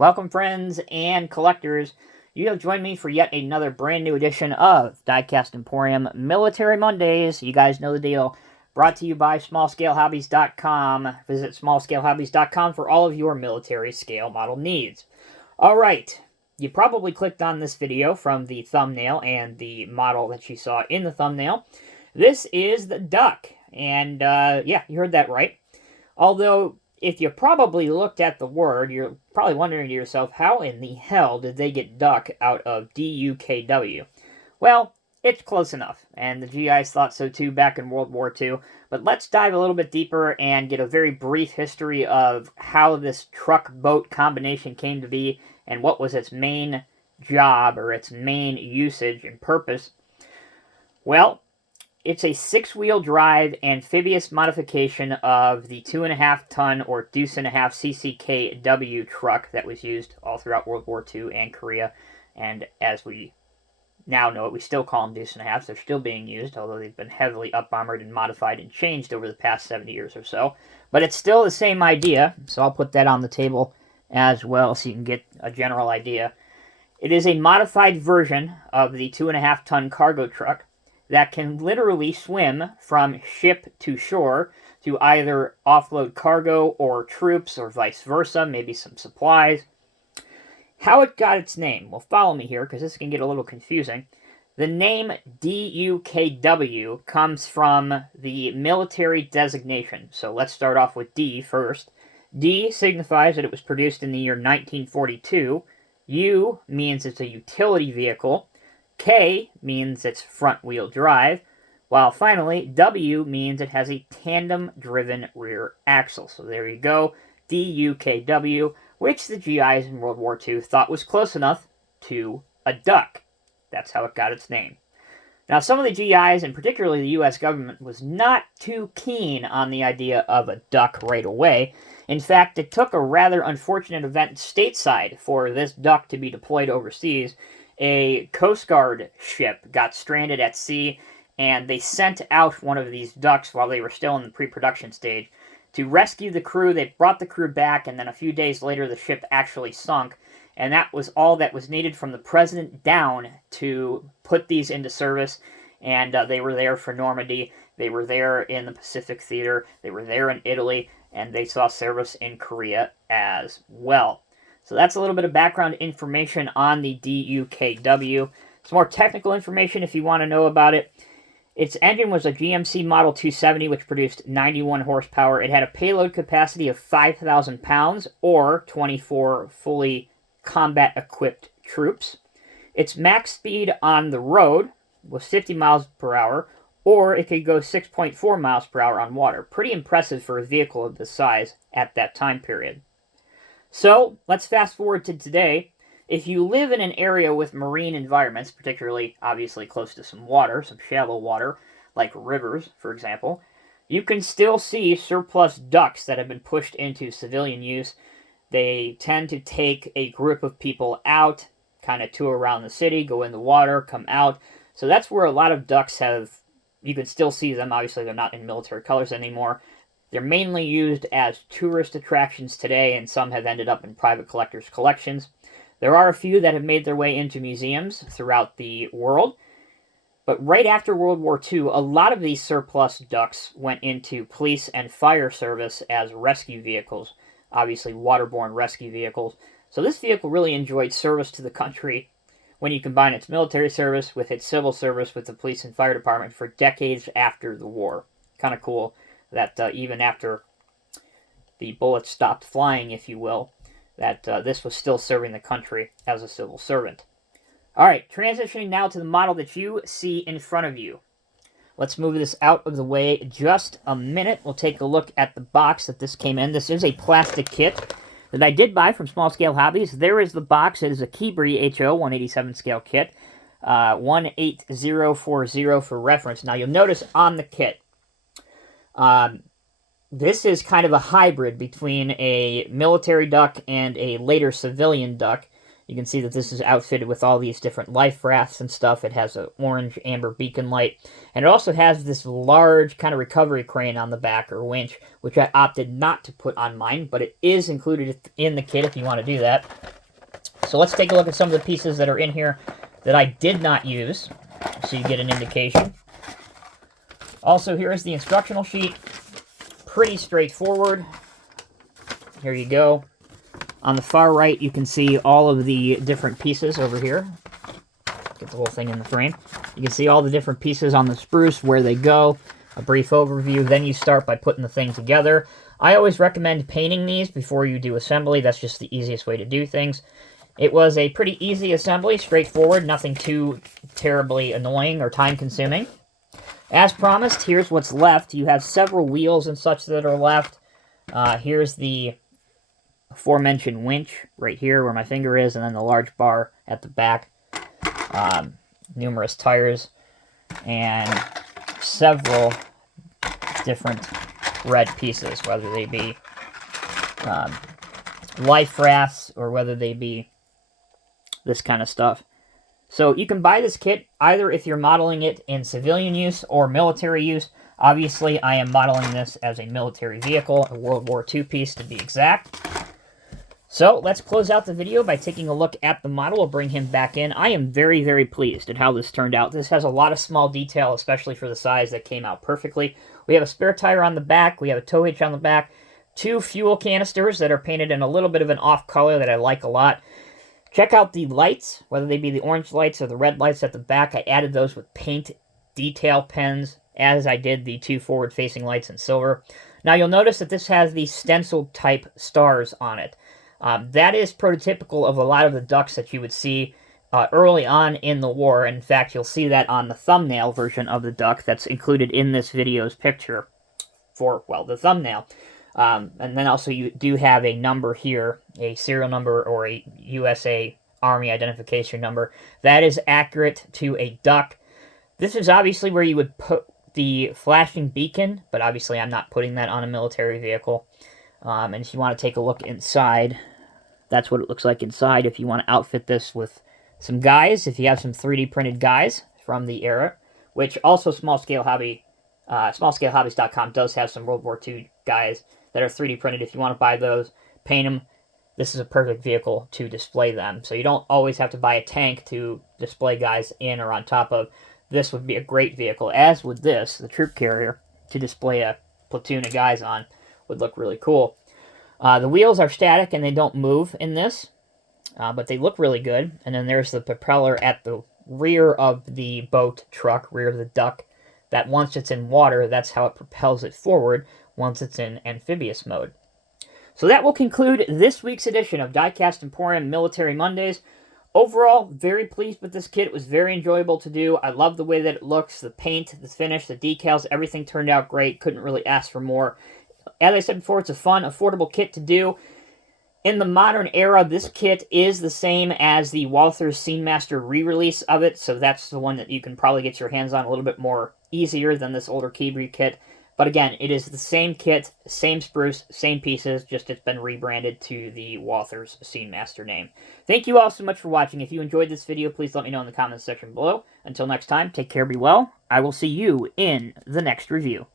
Welcome, friends and collectors. You have joined me for yet another brand new edition of Diecast Emporium Military Mondays. You guys know the deal. Brought to you by SmallScaleHobbies.com. Visit SmallScaleHobbies.com for all of your military scale model needs. All right. You probably clicked on this video from the thumbnail and the model that you saw in the thumbnail. This is the Duck. And, yeah, you heard that right. Although, if you probably looked at the word, you're probably wondering to yourself, how in the hell did they get duck out of DUKW? Well, it's close enough, and the GIs thought so too back in World War II. But let's dive a little bit deeper and get a very brief history of how this truck-boat combination came to be and what was its main job or its main usage and purpose. Well, it's a 6-wheel drive amphibious modification of the 2.5-ton or deuce-and-a-half CCKW truck that was used all throughout World War II and Korea. And as we now know it, we still call them deuce-and-a-halves. They're still being used, although they've been heavily up-armored and modified and changed over the past 70 years or so. But it's still the same idea, so I'll put that on the table as well so you can get a general idea. It is a modified version of the 2.5-ton cargo truck that can literally swim from ship to shore to either offload cargo or troops or vice versa, maybe some supplies. How it got its name? Well, follow me here because this can get a little confusing. The name DUKW comes from the military designation. So let's start off with D first. D signifies that it was produced in the year 1942. U means it's a utility vehicle. K means it's front-wheel drive, while finally W means it has a tandem-driven rear axle. So there you go, DUKW, which the GIs in World War II thought was close enough to a duck. That's how it got its name. Now, some of the GIs, and particularly the U.S. government, was not too keen on the idea of a duck right away. In fact, it took a rather unfortunate event stateside for this duck to be deployed overseas. A Coast Guard ship got stranded at sea, and they sent out one of these ducks while they were still in the pre-production stage to rescue the crew. They brought the crew back, and then a few days later the ship actually sunk, and that was all that was needed from the president down to put these into service. And they were there for Normandy, they were there in the Pacific Theater, they were there in Italy, and they saw service in Korea as well. So that's a little bit of background information on the DUKW. Some more technical information if you want to know about it. Its engine was a GMC Model 270, which produced 91 horsepower. It had a payload capacity of 5,000 pounds, or 24 fully combat-equipped troops. Its max speed on the road was 50 miles per hour, or it could go 6.4 miles per hour on water. Pretty impressive for a vehicle of this size at that time period. So, let's fast forward to today. If you live in an area with marine environments, particularly, obviously, close to some water, some shallow water, like rivers, for example, you can still see surplus ducks that have been pushed into civilian use. They tend to take a group of people out, kind of tour around the city, go in the water, come out. So that's where a lot of ducks have, you can still see them. Obviously, they're not in military colors anymore. They're mainly used as tourist attractions today, and some have ended up in private collectors' collections. There are a few that have made their way into museums throughout the world. But right after World War II, a lot of these surplus ducks went into police and fire service as rescue vehicles, obviously waterborne rescue vehicles. So this vehicle really enjoyed service to the country when you combine its military service with its civil service with the police and fire department for decades after the war. Kind of cool that even after the bullets stopped flying, if you will, that this was still serving the country as a civil servant. All right, transitioning now to the model that you see in front of you. Let's move this out of the way just a minute. We'll take a look at the box that this came in. This is a plastic kit that I did buy from Small Scale Hobbies. There is the box. It is a Keebri HO 187 scale kit, 18040 for reference. Now you'll notice on the kit, this is kind of a hybrid between a military duck and a later civilian duck. You can see that this is outfitted with all these different life rafts and stuff. It has an orange amber beacon light. And it also has this large kind of recovery crane on the back, or winch, which I opted not to put on mine, but it is included in the kit if you want to do that. So let's take a look at some of the pieces that are in here that I did not use, so you get an indication. Also, here is the instructional sheet. Pretty straightforward. Here you go. On the far right, you can see all of the different pieces over here. Get the whole thing in the frame. You can see all the different pieces on the spruce, where they go, a brief overview. Then you start by putting the thing together. I always recommend painting these before you do assembly. That's just the easiest way to do things. It was a pretty easy assembly, straightforward, nothing too terribly annoying or time-consuming. As promised, here's what's left. You have several wheels and such that are left. Here's the aforementioned winch right here where my finger is, and then the large bar at the back. Numerous tires, and several different red pieces, whether they be life rafts or whether they be this kind of stuff. So you can buy this kit either if you're modeling it in civilian use or military use. Obviously, I am modeling this as a military vehicle, a World War II piece to be exact. So let's close out the video by taking a look at the model. We'll bring him back in. I am very, very pleased at how this turned out. This has a lot of small detail, especially for the size, that came out perfectly. We have a spare tire on the back. We have a tow hitch on the back. 2 fuel canisters that are painted in a little bit of an off color that I like a lot. Check out the lights, whether they be the orange lights or the red lights at the back. I added those with paint detail pens, as I did the 2 forward-facing lights in silver. Now you'll notice that this has the stenciled type stars on it. That is prototypical of a lot of the ducks that you would see early on in the war. In fact, you'll see that on the thumbnail version of the duck that's included in this video's picture for, well, the thumbnail. And then also you do have a number here, a serial number or a USA Army identification number. That is accurate to a duck. This is obviously where you would put the flashing beacon, but obviously I'm not putting that on a military vehicle. And if you want to take a look inside, that's what it looks like inside. If you want to outfit this with some guys, if you have some 3D printed guys from the era, which also smallscalehobbies.com does have some World War II guys that are 3D printed. If you want to buy those, paint them, this is a perfect vehicle to display them. So you don't always have to buy a tank to display guys in or on top of. This would be a great vehicle, as would this, the troop carrier, to display a platoon of guys on. Would look really cool. The wheels are static and they don't move in this, but they look really good. And then there's the propeller at the rear of the boat truck, rear of the duck, that once it's in water, that's how it propels it forward once it's in amphibious mode. So that will conclude this week's edition of Diecast Emporium Military Mondays. Overall, very pleased with this kit. It was very enjoyable to do. I love the way that it looks, the paint, the finish, the decals, everything turned out great. Couldn't really ask for more. As I said before, it's a fun, affordable kit to do. In the modern era, this kit is the same as the Walther's Scene Master re-release of it, so that's the one that you can probably get your hands on a little bit more easier than this older Keebri kit. But again, it is the same kit, same spruce, same pieces, just it's been rebranded to the Walther's Scene Master name. Thank you all so much for watching. If you enjoyed this video, please let me know in the comments section below. Until next time, take care, be well. I will see you in the next review.